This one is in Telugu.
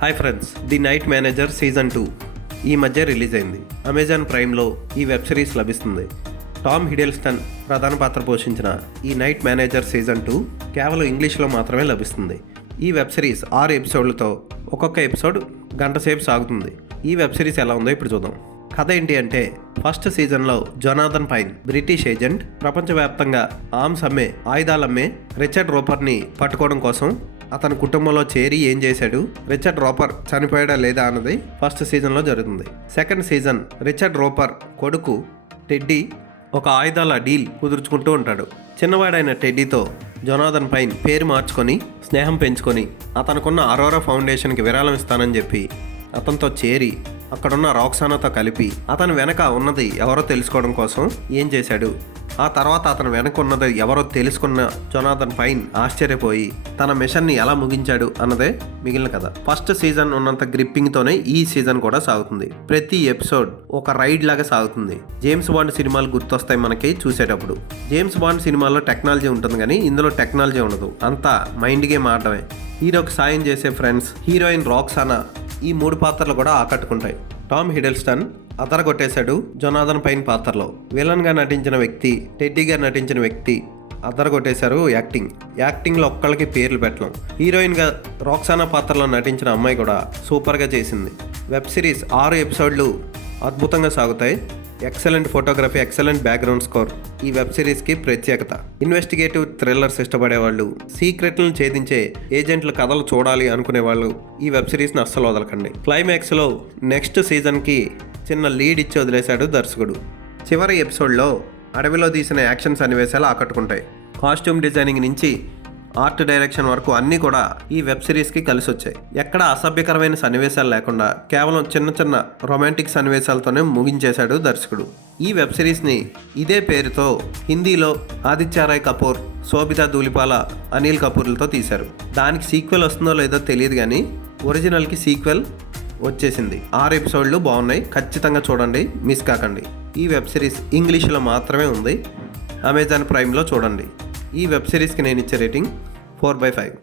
Hi friends, the night manager season 2 ఈ మధ్య రిలీజ్ అయింది. అమెజాన్ ప్రైమ్లో ఈ వెబ్ సిరీస్ లభిస్తుంది. టామ్ హిడెల్స్టన్ ప్రధాన పాత్ర పోషించిన ఈ నైట్ మేనేజర్ సీజన్ 2 కేవలం ఇంగ్లీష్లో మాత్రమే లభిస్తుంది. ఈ వెబ్ సిరీస్ 6 ఎపిసోడ్లతో ఒక్కొక్క ఎపిసోడ్ గంట సేపు సాగుతుంది. ఈ వెబ్ సిరీస్ ఎలా ఉందో ఇప్పుడు చూద్దాం. కథ ఏంటి అంటే, ఫస్ట్ సీజన్లో జొనాథన్ పైన్ బ్రిటిష్ ఏజెంట్ ప్రపంచవ్యాప్తంగా ఆర్మ్స్ అమ్మే ఆయుధాలమ్మే రిచర్డ్ రోపర్ని పట్టుకోవడం కోసం అతని కుటుంబంలో చేరి ఏం చేశాడు, రిచర్డ్ రోపర్ చనిపోయాడా లేదా అన్నది ఫస్ట్ సీజన్లో జరుగుతుంది. సెకండ్ సీజన్ రిచర్డ్ రోపర్ కొడుకు టెడ్డీ ఒక ఆయుధాల డీల్ కుదుర్చుకుంటూ ఉంటాడు. చిన్నవాడైన టెడ్డీతో జొనాథన్ పైన్ పేరు మార్చుకొని స్నేహం పెంచుకొని అతనుకున్న అరోరా ఫౌండేషన్కి విరాళం ఇస్తానని చెప్పి అతనితో చేరి అక్కడున్న రాక్సానాతో కలిపి అతని వెనక ఉన్నది ఎవరో తెలుసుకోవడం కోసం ఏం చేశాడు. ఆ తర్వాత అతను వెనక ఉన్నది ఎవరో తెలుసుకున్న జొనాథన్ పైన్ ఆశ్చర్యపోయి తన మిషన్ని ఎలా ముగించాడు అన్నదే మిగిలిన కథ. ఫస్ట్ సీజన్ ఉన్నంత గ్రిప్పింగ్తోనే ఈ సీజన్ కూడా సాగుతుంది. ప్రతి ఎపిసోడ్ ఒక రైడ్ లాగా సాగుతుంది. జేమ్స్ బాండ్ సినిమాలు గుర్తొస్తాయి మనకి చూసేటప్పుడు. జేమ్స్ బాండ్ సినిమాల్లో టెక్నాలజీ ఉంటుంది కానీ ఇందులో టెక్నాలజీ ఉండదు, అంతా మైండ్ గేమ్ ఆడటమే. హీరోకి సాయం చేసే ఫ్రెండ్స్, హీరోయిన్ రాక్సానా, ఈ 3 పాత్రలు కూడా ఆకట్టుకుంటాయి. టామ్ హిడెల్స్టన్ అదరగొట్టేశాడు జొనాథన్ పైన్ పాత్రలో. విలన్గా నటించిన వ్యక్తి, టెడ్డీగా నటించిన వ్యక్తి అదరగొట్టేశారు. యాక్టింగ్లో ఒక్కళ్ళకి పేర్లు పెట్టడం. హీరోయిన్గా రాక్సానా పాత్రలో నటించిన అమ్మాయి కూడా సూపర్గా చేసింది. వెబ్ సిరీస్ 6 ఎపిసోడ్లు అద్భుతంగా సాగుతాయి. Excellent photography, excellent background score ఈ వెబ్ సిరీస్కి ప్రత్యేకత. ఇన్వెస్టిగేటివ్ థ్రిల్లర్స్ ఇష్టపడేవాళ్ళు, సీక్రెట్లను ఛేదించే ఏజెంట్ల కథలు చూడాలి అనుకునే వాళ్ళు ఈ వెబ్ సిరీస్ని అస్సలు వదలకండి. క్లైమాక్స్లో నెక్స్ట్ సీజన్కి చిన్న లీడ్ ఇచ్చి వదిలేశాడు దర్శకుడు. చివరి ఎపిసోడ్లో అడవిలో తీసిన యాక్షన్ సన్నివేశాలు ఆకట్టుకుంటాయి. కాస్ట్యూమ్ డిజైనింగ్ నుంచి ఆర్ట్ డైరెక్షన్ వరకు అన్నీ కూడా ఈ వెబ్ సిరీస్కి కలిసి వచ్చాయి. ఎక్కడ అసభ్యకరమైన సన్నివేశాలు లేకుండా కేవలం చిన్న చిన్న రొమాంటిక్ సన్నివేశాలతోనే ముగించేశాడు దర్శకుడు. ఈ వెబ్ సిరీస్ని ఇదే పేరుతో హిందీలో ఆదిత్య రాయ్ కపూర్, శోభితా ధూళిపాల, అనిల్ కపూర్లతో తీశారు. దానికి సీక్వెల్ వస్తుందో లేదో తెలియదు కానీ ఒరిజినల్కి సీక్వెల్ వచ్చేసింది. 6 ఎపిసోడ్లు బాగున్నాయి, ఖచ్చితంగా చూడండి, మిస్ కాకండి. ఈ వెబ్ సిరీస్ ఇంగ్లీష్లో మాత్రమే ఉంది. అమెజాన్ ప్రైమ్లో చూడండి. ఈ వెబ్ సిరీస్కి నేను ఇచ్చే రేటింగ్ 4/5.